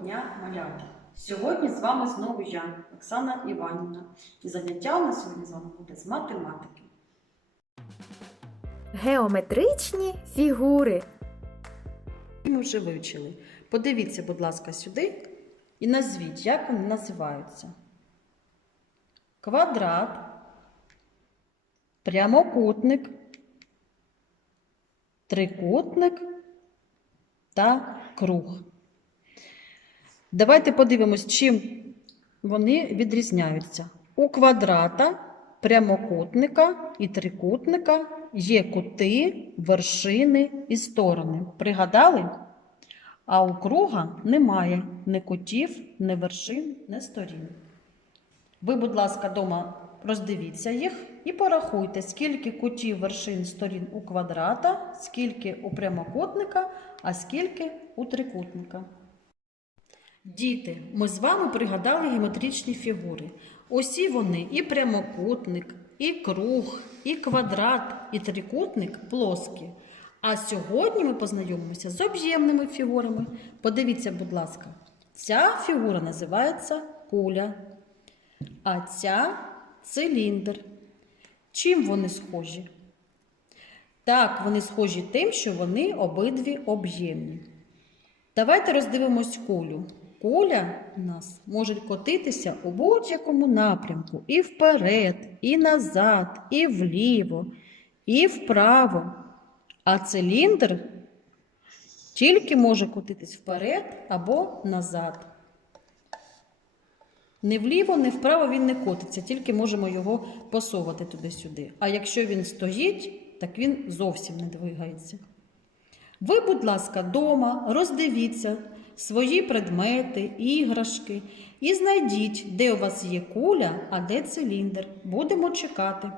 дня, малята! Сьогодні з вами знову я, Оксана Іванівна, і заняття у нас сьогодні з вами буде з математики. Геометричні фігури. Ми вже вивчили. Подивіться, будь ласка, сюди і назвіть, як вони називаються. Квадрат, прямокутник, трикутник та круг. Давайте подивимось, чим вони відрізняються. У квадрата, прямокутника і трикутника є кути, вершини і сторони. Пригадали? А у круга немає ні кутів, ні вершин, ні сторін. Ви, будь ласка, дома роздивіться їх і порахуйте, скільки кутів вершин сторін у квадрата, скільки у прямокутника, а скільки у трикутника. Діти, ми з вами пригадали геометричні фігури. Усі вони і прямокутник, і круг, і квадрат, і трикутник плоскі. А сьогодні ми познайомимося з об'ємними фігурами. Подивіться, будь ласка, ця фігура називається куля, а ця циліндр. Чим вони схожі? Так, вони схожі тим, що вони обидві об'ємні. Давайте роздивимось кулю. Куля у нас може котитися у будь-якому напрямку і вперед, і назад, і вліво, і вправо. А циліндр тільки може котитись вперед або назад. Не вліво, не вправо він не котиться, тільки можемо його посовувати туди-сюди. А якщо він стоїть, так він зовсім не двигається. Ви, будь ласка, дома роздивіться свої предмети, іграшки і знайдіть, де у вас є куля, а де циліндр. Будемо чекати.